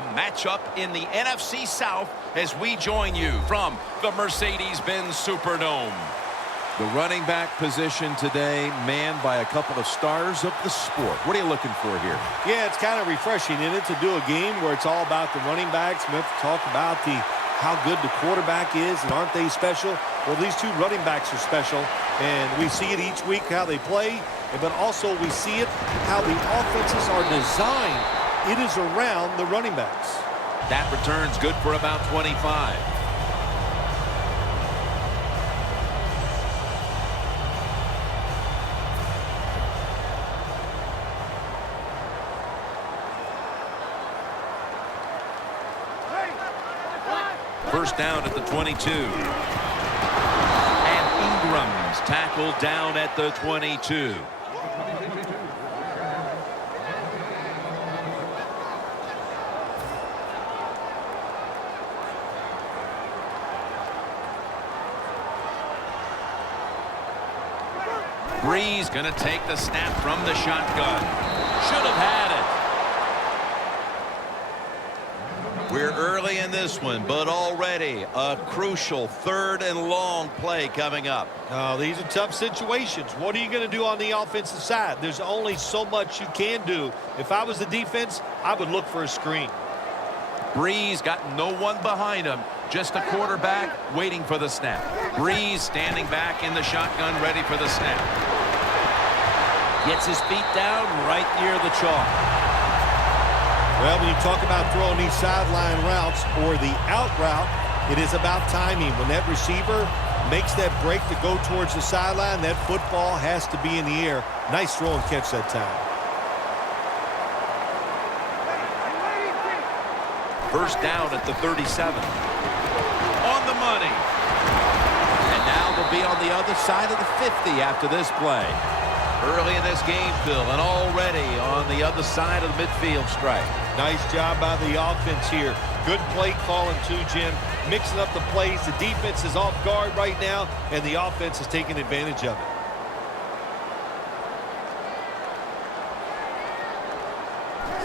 a matchup in the NFC South as we join you from the Mercedes-Benz Superdome. The running back position today manned by a couple of stars of the sport. What are you looking for here? Yeah, it's kind of refreshing, isn't it, to do a game where it's all about the running backs. We have to talk about how good the quarterback is, and aren't they special? Well, these two running backs are special, and we see it each week how they play, but also we see it how the offenses are designed. It is around the running backs. That return's good for about 25. First down at the 22. And Ingram's tackled down at the 22. Breeze going to take the snap from the shotgun. Should have had it. We're early in this one, but already a crucial 3rd and long play coming up. Oh, these are tough situations. What are you going to do on the offensive side? There's only so much you can do. If I was the defense, I would look for a screen. Breeze got no one behind him, just a quarterback waiting for the snap. Breeze standing back in the shotgun, ready for the snap. Gets his feet down right near the chalk. Well, when you talk about throwing these sideline routes or the out route, it is about timing. When that receiver makes that break to go towards the sideline, that football has to be in the air. Nice throw and catch that time. First down at the 37. On the money. And now they'll be on the other side of the 50 after this play. Early in this game, Phil, and already on the other side of the midfield stripe. Nice job by the offense here. Good play calling too, Jim. Mixing up the plays. The defense is off guard right now, and the offense is taking advantage of it.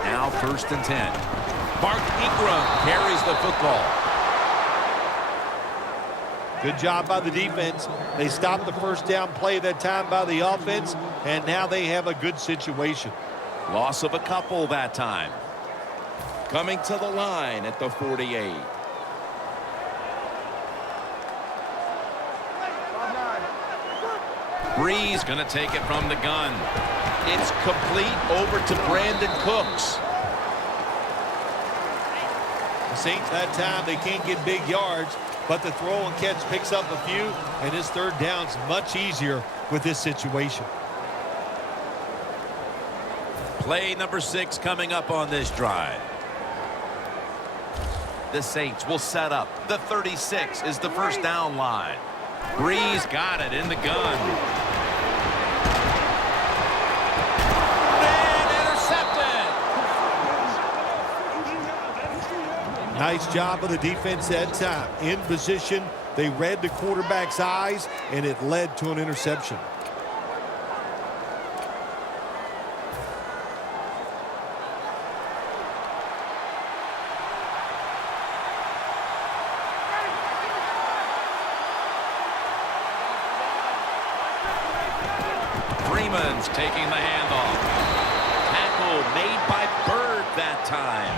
Now 1st and 10. Mark Ingram carries the football. Good job by the defense. They stopped the first down play that time by the offense, and now they have a good situation. Loss of a couple that time. Coming to the line at the 48. Breeze going to take it from the gun. It's complete over to Brandon Cooks. The Saints that time, they can't get big yards, but the throw and catch picks up a few, and his 3rd down's much easier with this situation. Play number 6 coming up on this drive. The Saints will set up. The 36 is the first down line. Breeze got it in the gun. And intercepted. Nice job of the defense that time. In position, they read the quarterback's eyes, and it led to an interception. Freeman's taking the handoff. Tackle made by Bird that time.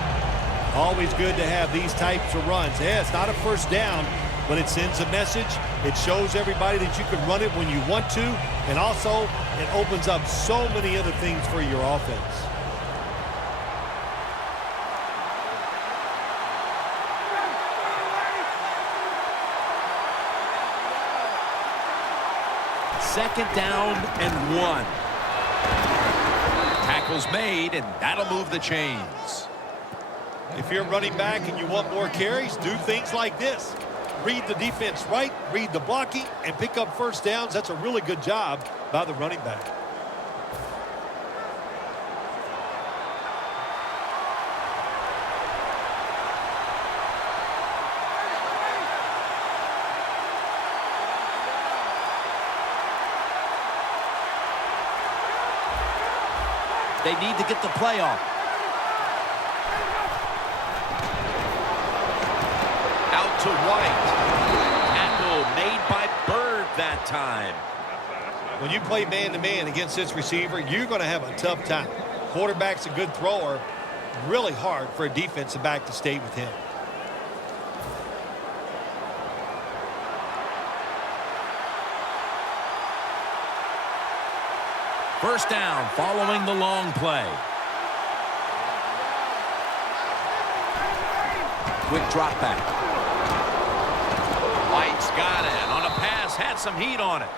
Always good to have these types of runs. Yeah, it's not a first down, but it sends a message. It shows everybody that you can run it when you want to, and also it opens up so many other things for your offense. Second down and 1. Tackle's made, and that'll move the chains. If you're running back and you want more carries, do things like this. Read the defense right, read the blocking, and pick up first downs. That's a really good job by the running back. They need to get the play off. to White. Tackle made by Bird that time. When you play man-to-man against this receiver, you're going to have a tough time. Quarterback's a good thrower. Really hard for a defensive back to stay with him. First down following the long play. Quick drop back. White's got it on a pass, had some heat on it.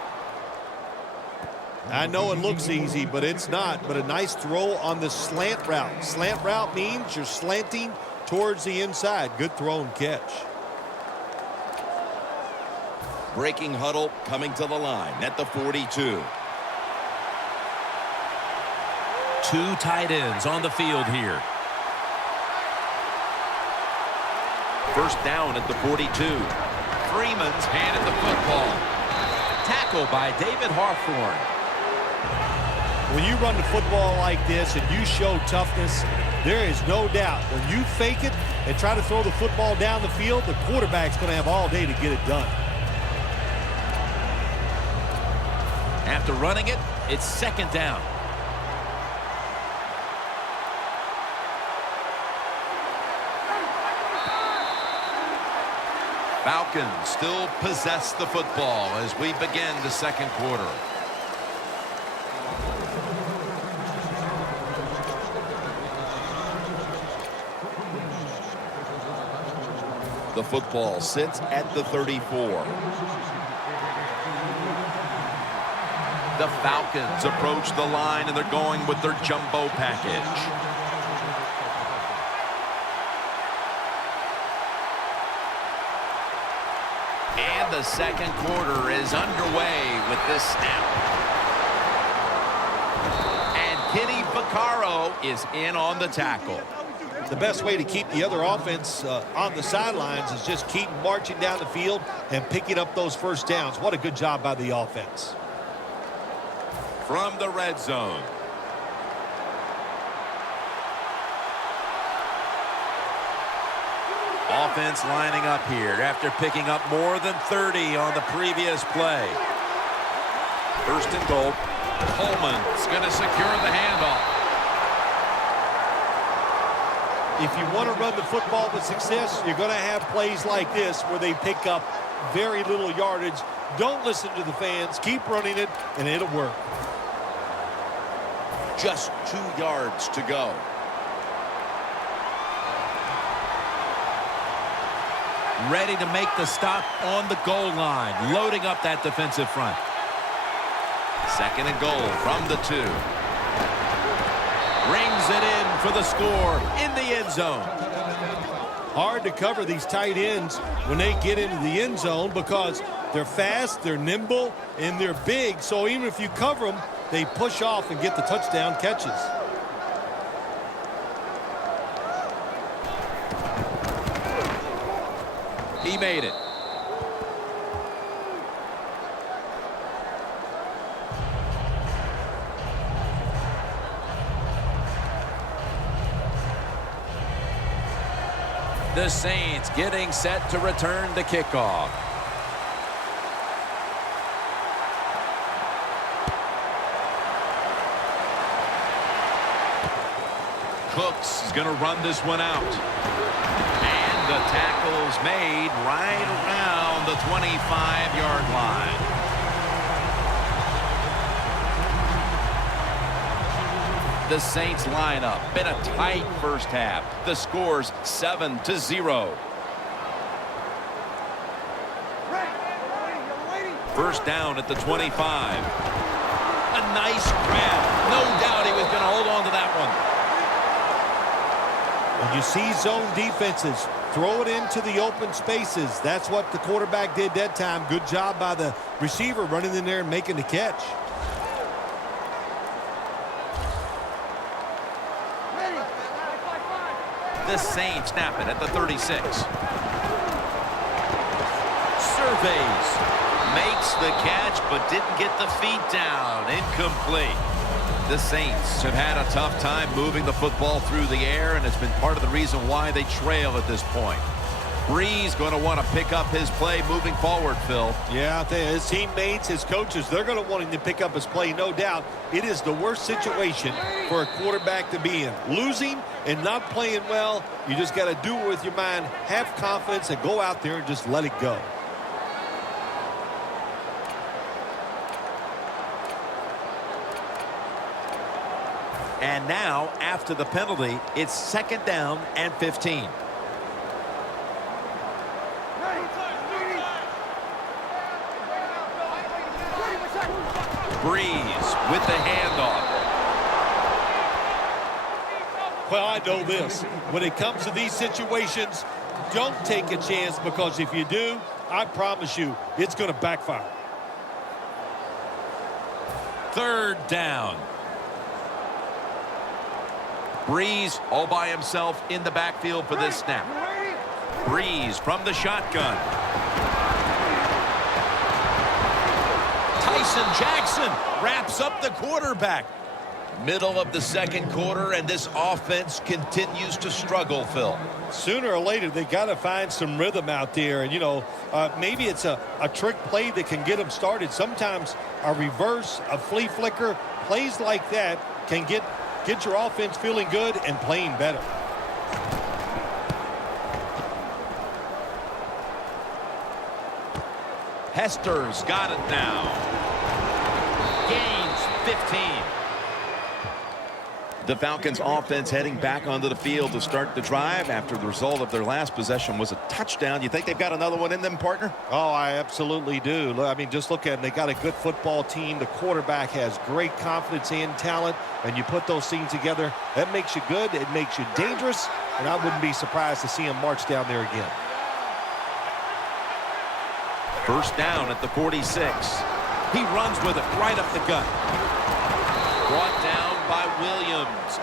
I know it looks easy, but it's not. But a nice throw on the slant route. Slant route means you're slanting towards the inside. Good throw and catch. Breaking huddle coming to the line at the 42. Two tight ends on the field here. First down at the 42. Freeman's handed the football. Tackle by David Hawthorne. When you run the football like this and you show toughness, there is no doubt when you fake it and try to throw the football down the field, the quarterback's going to have all day to get it done. After running it, it's second down. Falcons still possess the football as we begin the second quarter. The football sits at the 34. The Falcons approach the line, and they're going with their jumbo package. And the second quarter is underway with this snap. And Kenny Vaccaro is in on the tackle. The best way to keep the other offense on the sidelines is just keep marching down the field and picking up those first downs. What a good job by the offense. From the red zone. Offense lining up here after picking up more than 30 on the previous play. First and goal. Coleman's going to secure the handoff. If you want to run the football with success, you're going to have plays like this where they pick up very little yardage. Don't listen to the fans. Keep running it, and it'll work. Just 2 yards to go. Ready to make the stop on the goal line, loading up that defensive front. Second and goal from the 2. Rings it in for the score in the end zone. Hard to cover these tight ends when they get into the end zone because they're fast, they're nimble, and they're big. So even if you cover them, they push off and get the touchdown catches. He made it. The Saints getting set to return the kickoff. Cooks is going to run this one out. And the tackle's made right around the 25-yard line. The Saints lineup been a tight first half. The score's 7-0. First down at the 25. A nice grab. No doubt he was going to hold on to that one. When you see zone defenses, throw it into the open spaces. That's what the quarterback did that time. Good job by the receiver running in there and making the catch. The Saints snap it at the 36. Surveys. Makes the catch, but didn't get the feet down. Incomplete. The Saints have had a tough time moving the football through the air, and it's been part of the reason why they trail at this point. Breeze going to want to pick up his play moving forward, Phil. Yeah, I think his teammates, his coaches, they're going to want him to pick up his play, no doubt. It is the worst situation for a quarterback to be in. Losing and not playing well, you just got to do it with your mind, have confidence, and go out there and just let it go. And now, after the penalty, it's 2nd down and 15. Breeze with the handoff. Well, I know this. When it comes to these situations, don't take a chance, because if you do, I promise you, it's going to backfire. 3rd down. Breeze all by himself in the backfield for this snap. Breeze from the shotgun. Tyson Jackson wraps up the quarterback. Middle of the 2nd quarter, and this offense continues to struggle, Phil. Sooner or later, they got to find some rhythm out there. And, you know, maybe it's a trick play that can get them started. Sometimes a reverse, a flea flicker, plays like that can get your offense feeling good and playing better. Hester's got it now. Gains 15. The Falcons offense heading back onto the field to start the drive after the result of their last possession was a touchdown. You think they've got another one in them, partner? Oh, I absolutely do. I mean, just look at them. They got a good football team. The quarterback has great confidence and talent, and you put those things together, that makes you good. It makes you dangerous, and I wouldn't be surprised to see him march down there again. 1st down at the 46. He runs with it right up the gut. Brought down by Williams.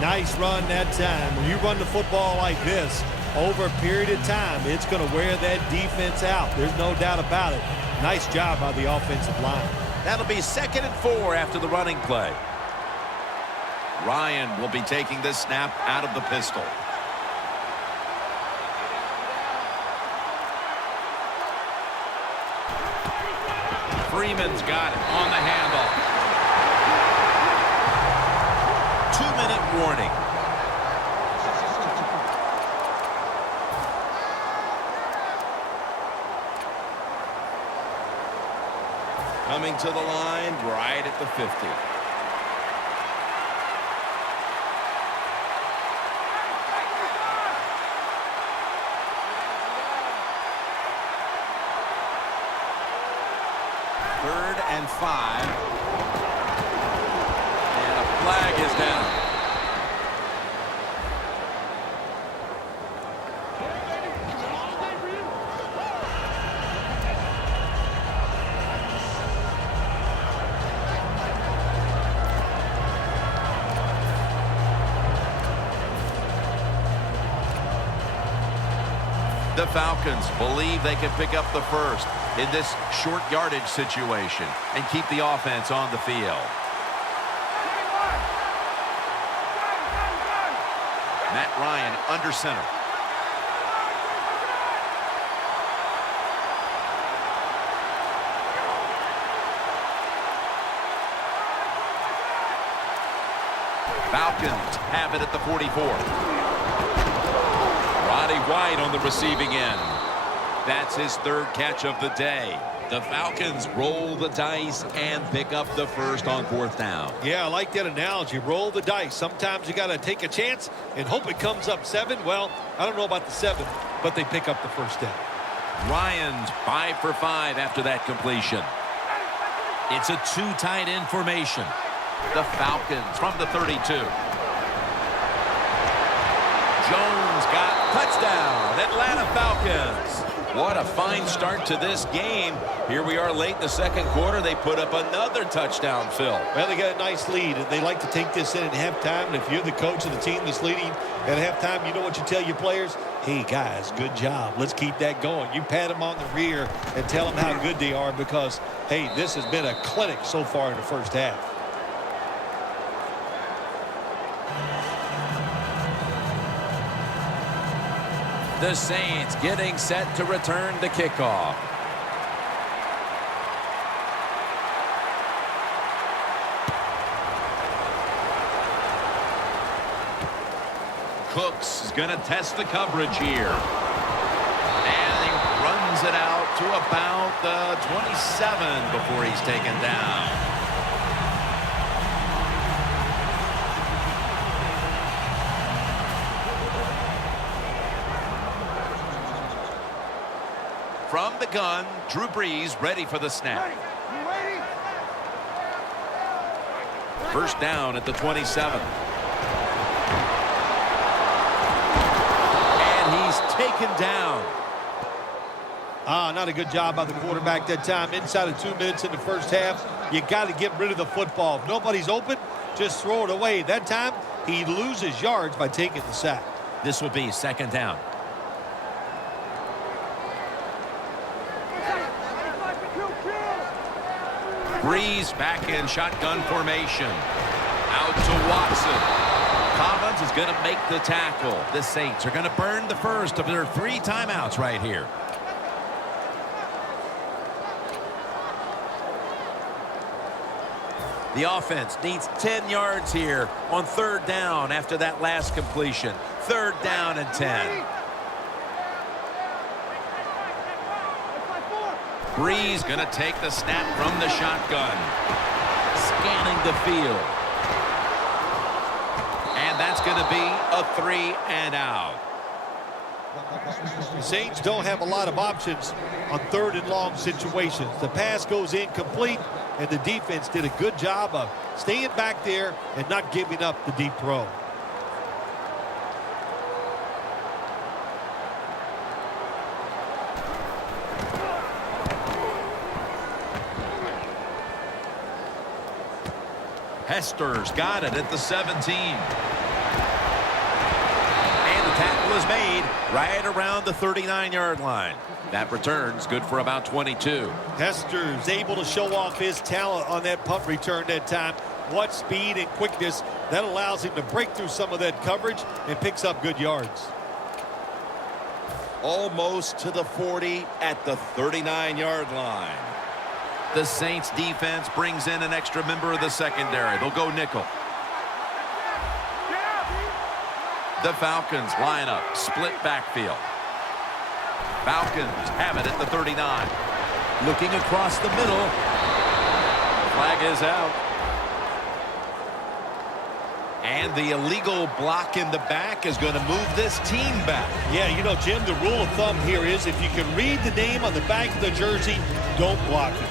Nice run that time. When you run the football like this over a period of time, it's going to wear that defense out. There's no doubt about it. Nice job by the offensive line. That'll be 2nd and 4 after the running play. Ryan will be taking this snap out of the pistol. Freeman's got it on the handoff. 2-minute warning. Coming to the line right at the 50. Third and 5. And a flag is down. The Falcons believe they can pick up the first in this short yardage situation and keep the offense on the field. Matt Ryan under center. Falcons have it at the 44. Roddy White on the receiving end. That's his 3rd catch of the day. The Falcons roll the dice and pick up the first on 4th down. Yeah, I like that analogy. Roll the dice. Sometimes you got to take a chance and hope it comes up 7. Well, I don't know about the 7, but they pick up the first down. Ryan's 5 for 5 after that completion. It's a 2 tight end formation. The Falcons from the 32. Jones got touchdown. Atlanta Falcons. What a fine start to this game. Here we are late in the 2nd quarter. They put up another touchdown, Phil. Well, they got a nice lead. They like to take this in at halftime. And if you're the coach of the team that's leading at halftime, you know what you tell your players? Hey, guys, good job. Let's keep that going. You pat them on the rear and tell them how good they are because, hey, this has been a clinic so far in the first half. The Saints getting set to return the kickoff. Cooks is going to test the coverage here. And he runs it out to about the 27 before he's taken down. From the gun, Drew Brees ready for the snap. First down at the 27. Taken down. Not a good job by the quarterback that time. Inside of 2 minutes in the first half, you got to get rid of the football. If nobody's open, just throw it away. That time, he loses yards by taking the sack. This will be second down. Brees back in shotgun formation. Out to Watson. Collins is going to make the tackle. The Saints are going to burn the first of their 3 timeouts right here. The offense needs 10 yards here on third down after that last completion. Third down and 10. Brees going to take the snap from the shotgun. Scanning the field. And that's going to be a 3 and out. The Saints don't have a lot of options on third and long situations. The pass goes incomplete, and the defense did a good job of staying back there and not giving up the deep throw. Hester's got it at the 17. And the tackle is made right around the 39-yard line. That return's good for about 22. Hester's able to show off his talent on that punt return that time. What speed and quickness that allows him to break through some of that coverage and picks up good yards. Almost to the 40 at the 39-yard line. The Saints defense brings in an extra member of the secondary. They'll go nickel. The Falcons line up, split backfield. Falcons have it at the 39. Looking across the middle. Flag is out. And the illegal block in the back is going to move this team back. Yeah, you know, Jim, the rule of thumb here is if you can read the name on the back of the jersey, don't block it.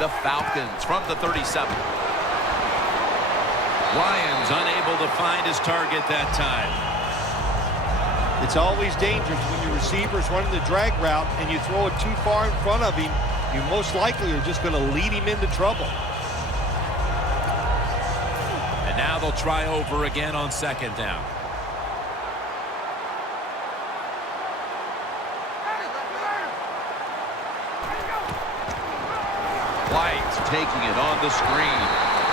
The Falcons from the 37. Ryan's unable to find his target that time. It's always dangerous when your receiver's running the drag route and you throw it too far in front of him. You most likely are just going to lead him into trouble. And now they'll try over again on second down. White's taking it on the screen.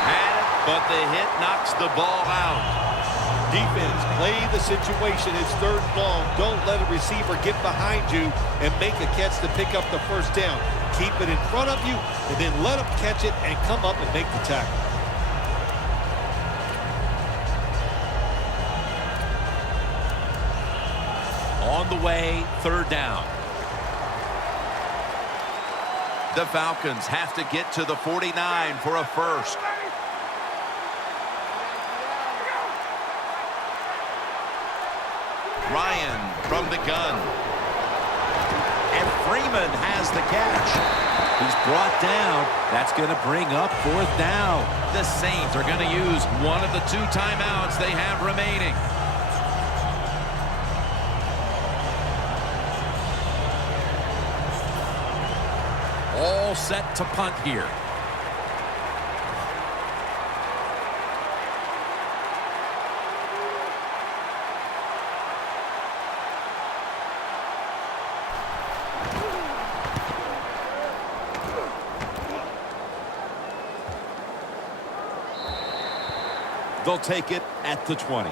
Had it, but the hit knocks the ball out. Defense, play the situation. It's third and long. Don't let a receiver get behind you and make a catch to pick up the first down. Keep it in front of you, and then let them catch it and come up and make the tackle. On the way, third down. The Falcons have to get to the 49 for a first. Ryan from the gun. And Freeman has the catch. He's brought down. That's going to bring up fourth down. The Saints are going to use one of the 2 timeouts they have remaining. All set to punt here. They'll take it at the 20.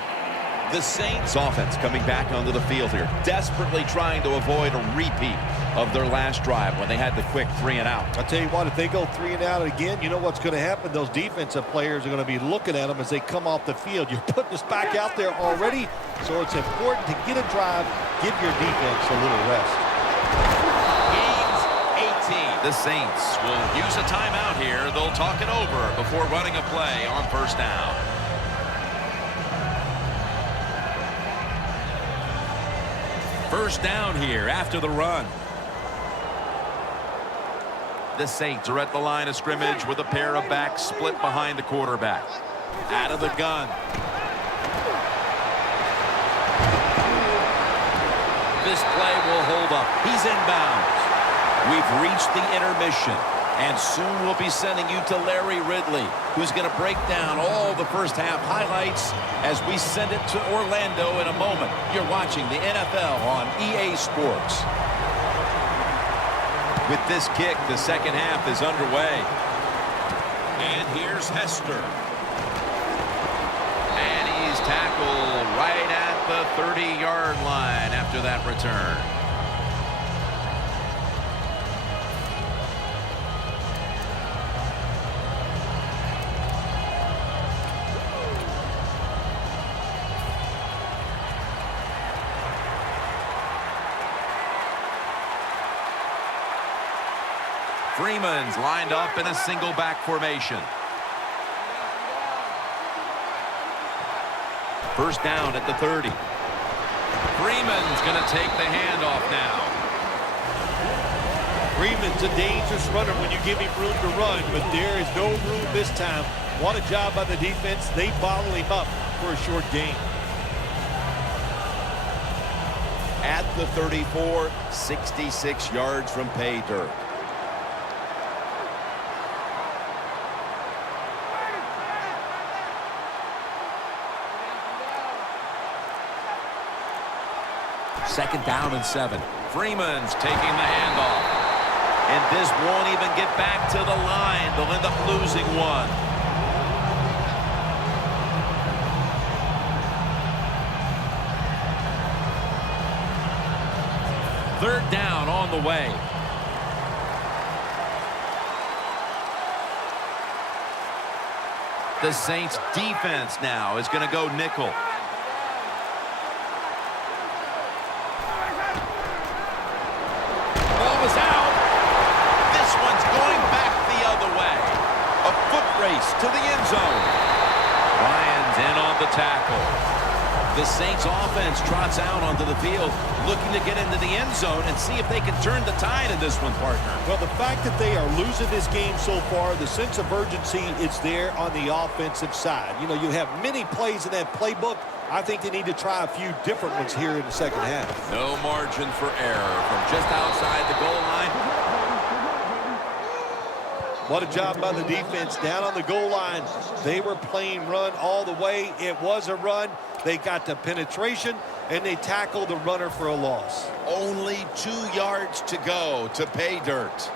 The Saints offense coming back onto the field here, desperately trying to avoid a repeat of their last drive when they had the quick 3 and out. I'll tell you what, if they go 3 and out again, you know what's going to happen? Those defensive players are going to be looking at them as they come off the field. You're putting us back out there already, so it's important to get a drive, give your defense a little rest. Gains 18. The Saints will use a timeout here. They'll talk it over before running a play on first down. First down here after the run. The Saints are at the line of scrimmage with a pair of backs split behind the quarterback. Out of the gun. This play will hold up. He's inbounds. We've reached the intermission, and soon we'll be sending you to Larry Ridley, who's going to break down all the first half highlights as we send it to Orlando in a moment. You're watching the NFL on EA Sports. With this kick, the second half is underway. And here's Hester. And he's tackled right at the 30-yard line after that return. Freeman's lined up in a single back formation. First down at the 30. Freeman's going to take the handoff now. Freeman's a dangerous runner when you give him room to run, but there is no room this time. What a job by the defense. They bottle him up for a short gain. At the 34, 66 yards from pay dirt. Second down and 7. Freeman's taking the handoff. And this won't even get back to the line. They'll end up losing one. Third down on the way. The Saints defense now is going to go nickel. Ball is out. This one's going back the other way. A foot race to the end zone. Ryan's in on the tackle. The Saints offense trots out onto the field, looking to get into the end zone and see if they can turn the tide in this one, partner. Well, the fact that they are losing this game so far, the sense of urgency is there on the offensive side. You know, you have many plays in that playbook. I think they need to try a few different ones here in the second half. No margin for error from just outside the goal line. What a job by the defense down on the goal line. They were playing run all the way. It was a run. They got the penetration, and they tackled the runner for a loss. Only 2 yards to go to pay dirt.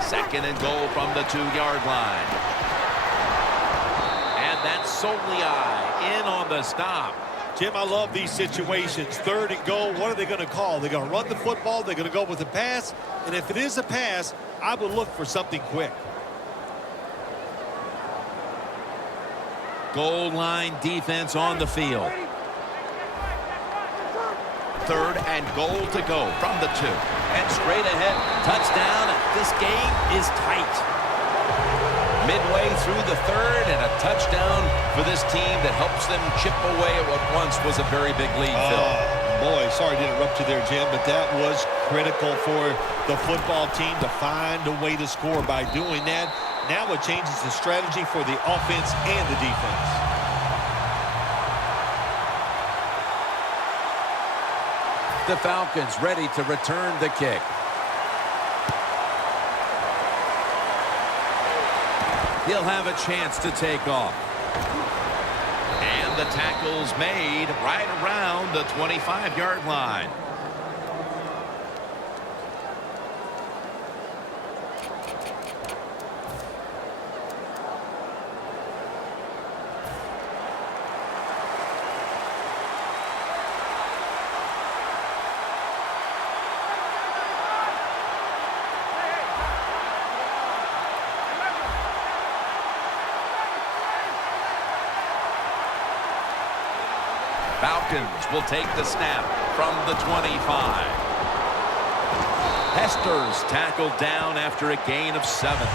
Second and goal from the 2-yard line. And that's Soliai in on the stop. Jim, I love these situations. Third and goal, what are they going to call? They're going to run the football. They're going to go with a pass. And if it is a pass, I would look for something quick. Goal line defense on the field. Third and goal to go from the 2. And straight ahead, touchdown. This game is tight. Midway through the third, and a touchdown for this team that helps them chip away at what once was a very big lead, Phil. Boy, sorry to interrupt you there, Jim, but that was critical for the football team to find a way to score by doing that. Now it changes the strategy for the offense and the defense. The Falcons ready to return the kick. He'll have a chance to take off. And the tackle's made right around the 25-yard line. Falcons will take the snap from the 25. Hester's tackled down after a gain of 7.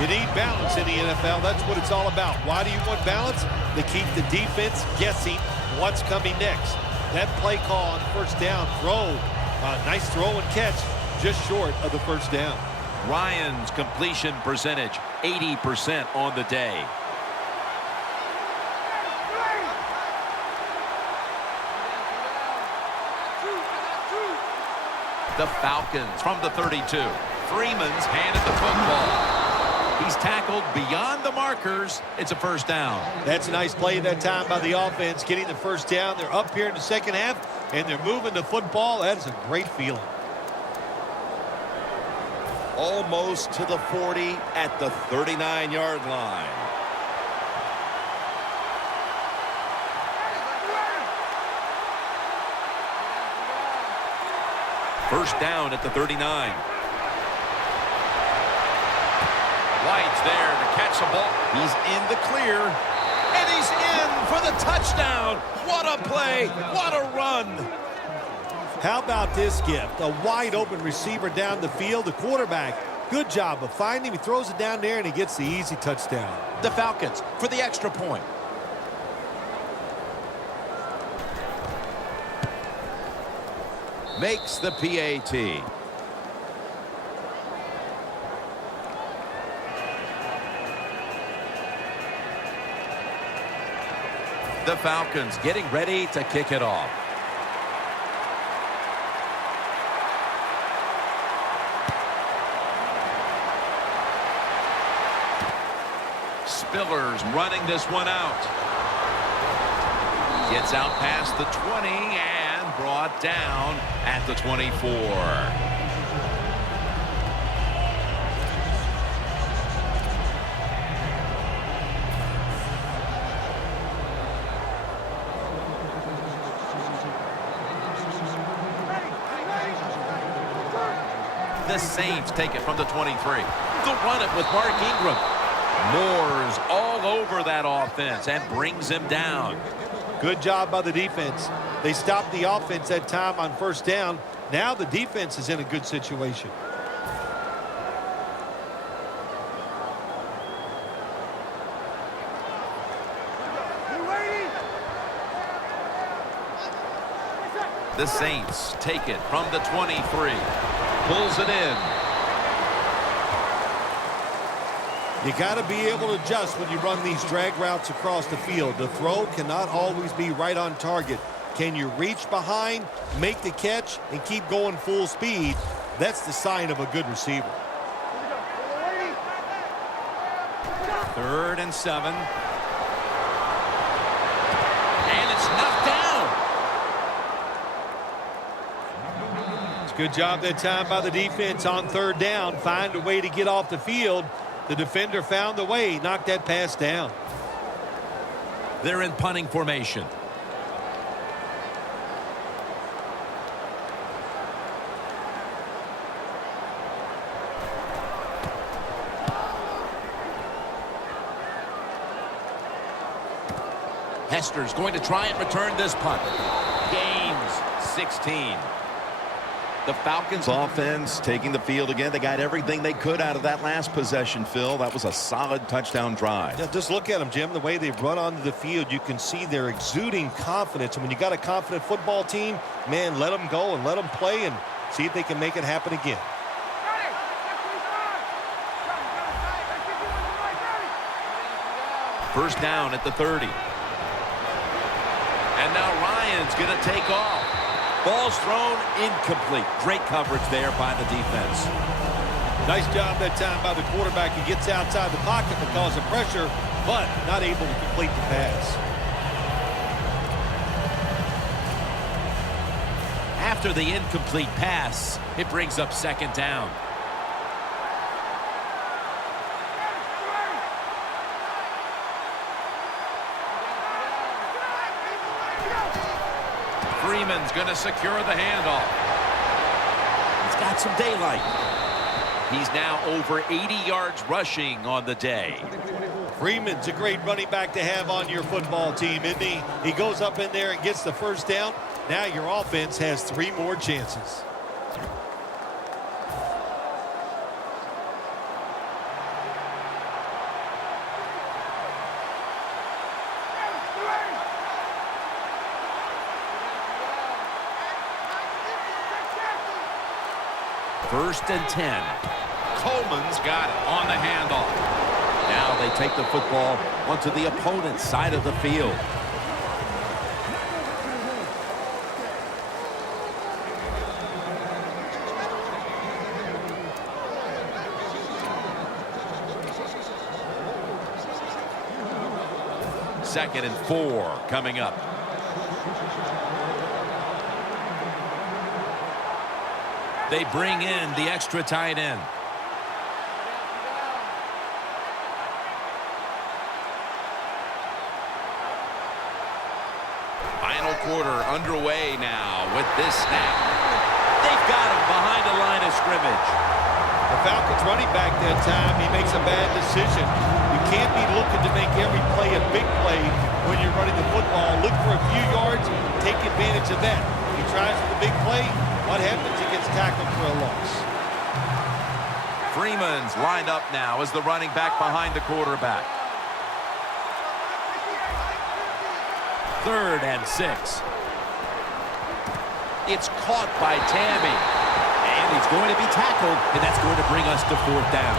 You need balance in the NFL. That's what it's all about. Why do you want balance? To keep the defense guessing what's coming next. That play call on first down, nice throw and catch, just short of the first down. Ryan's completion percentage, 80% on the day. The Falcons from the 32. Freeman's handed the football. He's tackled beyond the markers. It's a first down. That's a nice play that time by the offense, getting the first down. They're up here in the second half, and they're moving the football. That is a great feeling. Almost to the 40 at the 39-yard line. First down at the 39. White's there to catch the ball. He's in the clear, and he's in for the touchdown. What a play. What a run. How about this gift? A wide open receiver down the field. The quarterback, good job of finding him. He throws it down there, and he gets the easy touchdown. The Falcons for the extra point. Makes the PAT. The Falcons getting ready to kick it off. Spiller's running this one out. Gets out past the 20 and brought down at the 24. The Saints take it from the 23. They'll run it with Mark Ingram. Moore's all over that offense and brings him down. Good job by the defense. They stopped the offense that time on first down. Now the defense is in a good situation. The Saints take it from the 23. Pulls it in. You got to be able to adjust when you run these drag routes across the field. The throw cannot always be right on target. Can you reach behind, make the catch, and keep going full speed? That's the sign of a good receiver. 3rd and 7. And it's knocked down. Good job that time by the defense on 3rd down. Find a way to get off the field. The defender found the way, knocked that pass down. They're in punting formation. Hester's going to try and return this punt. Gains 16. The Falcons Offense taking the field again. They got everything they could out of that last possession, Phil. That was a solid touchdown drive. Yeah, just look at them, Jim. The way they run onto the field, you can see they're exuding confidence. And when you got a confident football team, man, let them go and let them play and see if they can make it happen again. First down at the 30. And now Ryan's going to take off. Ball's thrown incomplete. Great coverage there by the defense. Nice job that time by the quarterback. He gets outside the pocket because of pressure, but not able to complete the pass. After the incomplete pass, it brings up 2nd down. Freeman's going to secure the handoff. He's got some daylight. He's now over 80 yards rushing on the day. Freeman's a great running back to have on your football team, isn't he? He goes up in there and gets the first down. Now your offense has 3 more chances. First and 10. Coleman's got it on the handoff. Now they take the football onto the opponent's side of the field. Second and 4 coming up. They bring in the extra tight end. Final quarter underway now with this snap. They've got him behind the line of scrimmage. The Falcons running back that time, he makes a bad decision. You can't be looking to make every play a big play when you're running the football. Look for a few yards, take advantage of that. He tries for the big play. What happens? He gets tackled for a loss. Freeman's lined up now as the running back behind the quarterback. 3rd and 6. It's caught by Tammy. And he's going to be tackled, and that's going to bring us to 4th down.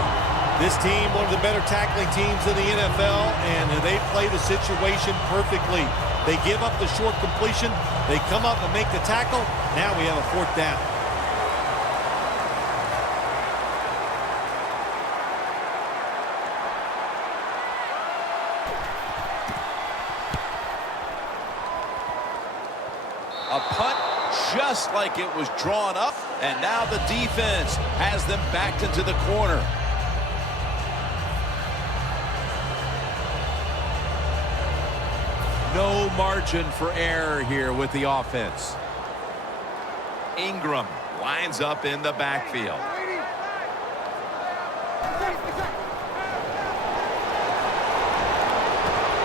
This team, one of the better tackling teams in the NFL, and they play the situation perfectly. They give up the short completion. They come up and make the tackle. Now we have a 4th down. A punt just like it was drawn up, and now the defense has them backed into the corner. No margin for error here with the offense. Ingram lines up in the backfield.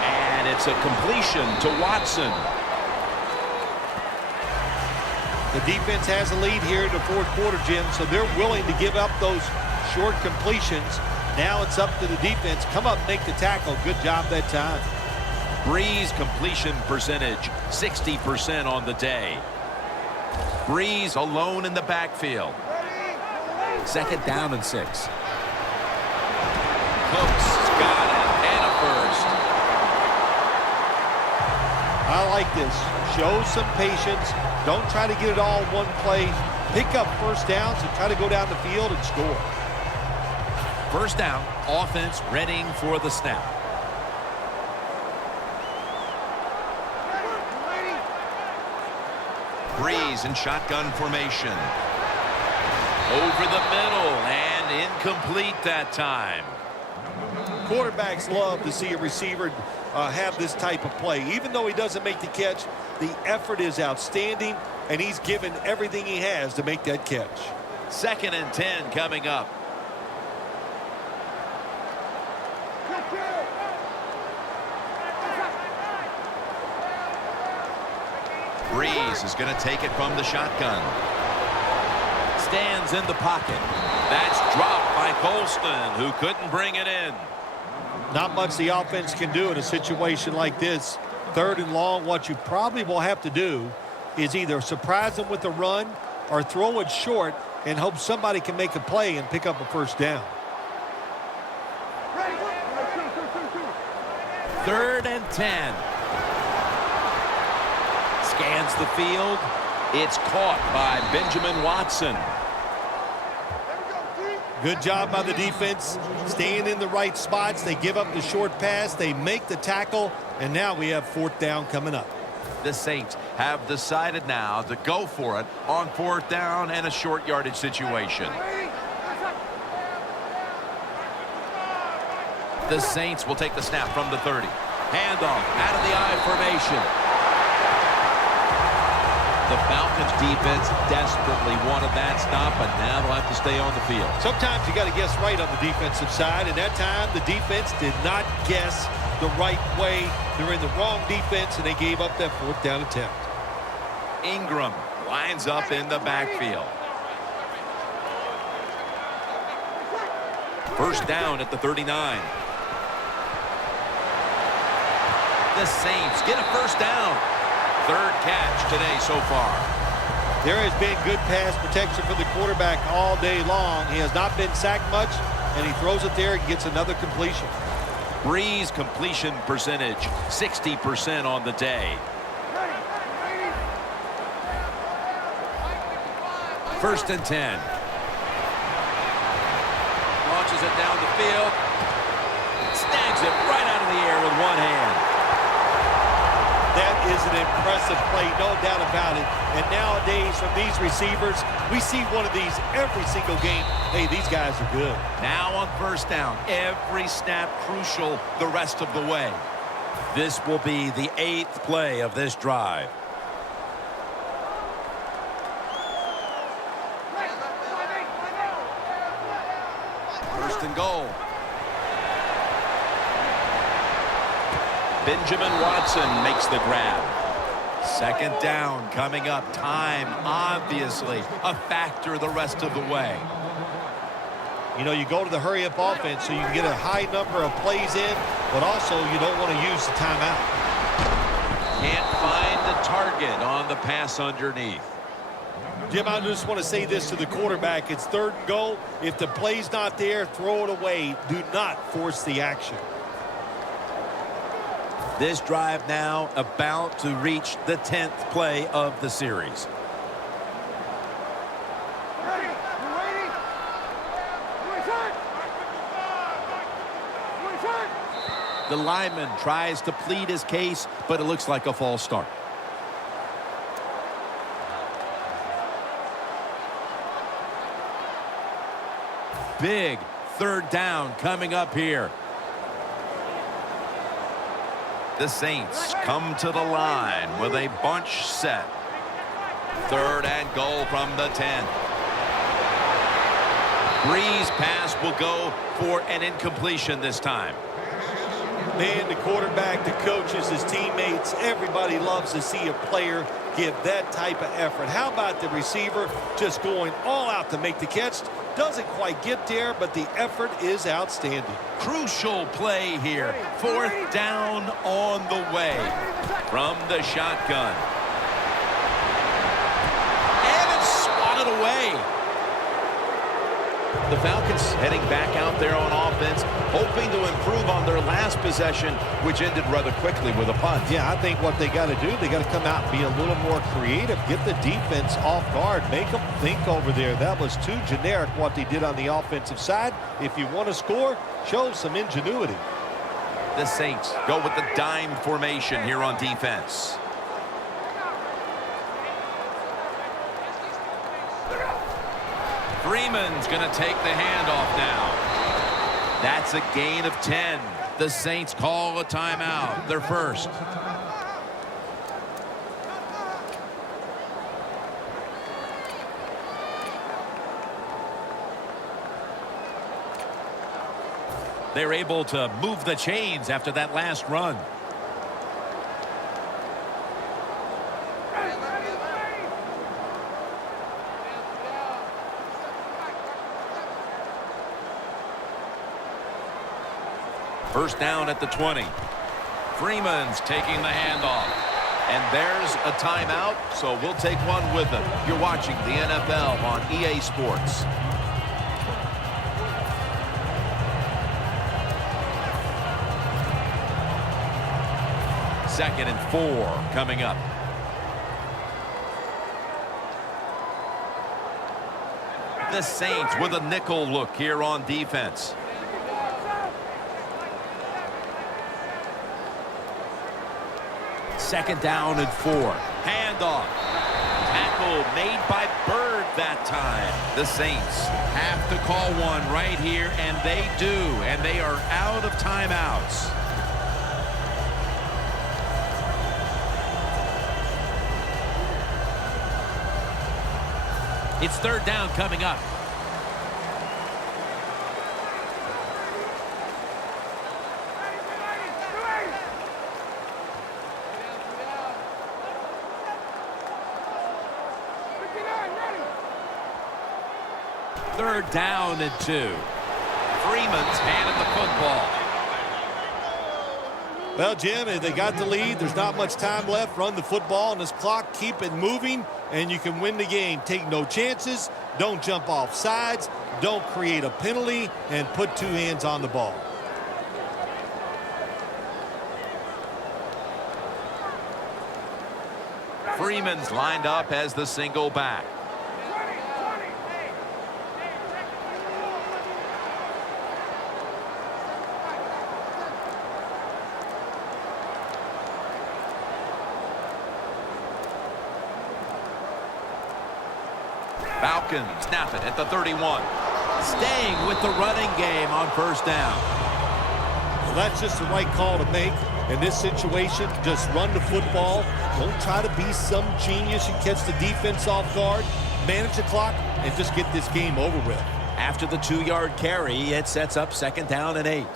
And it's a completion to Watson. The defense has a lead here in the 4th quarter, Jim, so they're willing to give up those short completions. Now it's up to the defense. Come up and make the tackle. Good job that time. Breeze completion percentage, 60% on the day. Breeze alone in the backfield. 2nd down and 6. Cooks got it, and a first. I like this. Show some patience. Don't try to get it all in one play. Pick up first downs and try to go down the field and score. First down, offense readying for the snap. Breeze in shotgun formation. Over the middle and incomplete that time. Quarterbacks love to see a receiver have this type of play. Even though he doesn't make the catch, the effort is outstanding, and he's given everything he has to make that catch. 2nd and 10 coming up. Breeze is going to take it from the shotgun. Stands in the pocket. That's dropped by Colston, who couldn't bring it in. Not much the offense can do in a situation like this. 3rd and long, what you probably will have to do is either surprise them with a run or throw it short and hope somebody can make a play and pick up a first down. 3rd and 10. Scans the field. It's caught by Benjamin Watson. Good job by the defense, staying in the right spots. They give up the short pass. They make the tackle, and now we have 4th down coming up. The Saints have decided now to go for it on 4th down and a short yardage situation. The Saints will take the snap from the 30. Handoff out of the I formation. The Falcons defense desperately wanted that stop, but now they'll have to stay on the field. Sometimes you got to guess right on the defensive side, and that time the defense did not guess the right way. They're in the wrong defense, and they gave up that 4th down attempt. Ingram lines up in the backfield. First down at the 39. The Saints get a first down. 3rd catch today so far. There has been good pass protection for the quarterback all day long. He has not been sacked much, and he throws it there and gets another completion. Breeze completion percentage, 60% on the day. First and 10. Launches it down the field. Snags it right out of the air with one hand. That is an impressive play, no doubt about it. And nowadays, from these receivers, we see one of these every single game. Hey, these guys are good. Now on first down, every snap crucial the rest of the way. This will be the 8th play of this drive. First and goal. Benjamin Watson makes the grab. 2nd down coming up. Time, obviously, a factor the rest of the way. You know, you go to the hurry-up offense so you can get a high number of plays in, but also you don't want to use the timeout. Can't find the target on the pass underneath. Jim, I just want to say this to the quarterback. It's 3rd and goal. If the play's not there, throw it away. Do not force the action. This drive now about to reach the 10th play of the series. The lineman tries to plead his case, but it looks like a false start. Big 3rd down coming up here. The Saints come to the line with a bunch set. 3rd and goal from the 10. Breeze pass will go for an incompletion this time. Man, the quarterback, the coaches, his teammates, everybody loves to see a player give that type of effort. How about the receiver just going all out to make the catch? Doesn't quite get there, but the effort is outstanding. Crucial play here. 4th down on the way from the shotgun. And it's swatted away. The Falcons heading back out there on offense, hoping to improve on their last possession, which ended rather quickly with a punt. Yeah, I think what they got to do, they got to come out and be a little more creative, get the defense off guard, make them think over there. That was too generic what they did on the offensive side. If you want to score, show some ingenuity. The Saints go with the dime formation here on defense. Freeman's going to take the handoff now. That's a gain of 10. The Saints call a timeout, their first. They're able to move the chains after that last run. First down at the 20. Freeman's taking the handoff. And there's a timeout, so we'll take one with them. You're watching the NFL on EA Sports. Second and 4 coming up. The Saints with a nickel look here on defense. Second down and 4. Handoff. Tackle made by Bird that time. The Saints have to call one right here, and they do. And they are out of timeouts. It's third down coming up. Third down and 2. Freeman's handed the football. Well, Jim, if they got the lead, there's not much time left. Run the football on this clock, keep it moving, and you can win the game. Take no chances, don't jump off sides, don't create a penalty, and put two hands on the ball. Freeman's lined up as the single back. Falcons snap it at the 31. Staying with the running game on first down. Well, that's just the right call to make. In this situation, just run the football. Don't try to be some genius and catch the defense off guard. Manage the clock and just get this game over with. After the 2-yard carry, it sets up second down and 8.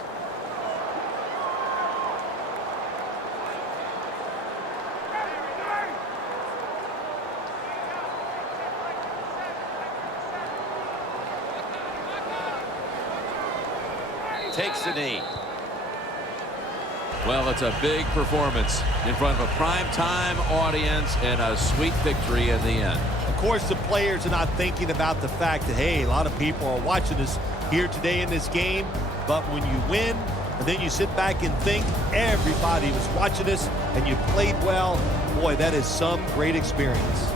Takes the knee. Well, it's a big performance in front of a primetime audience and a sweet victory in the end. Of course, the players are not thinking about the fact that, hey, a lot of people are watching us here today in this game. But when you win, and then you sit back and think everybody was watching us and you played well, boy, that is some great experience.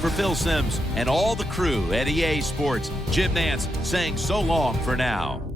For Phil Simms and all the crew at EA Sports, Jim Nantz saying so long for now.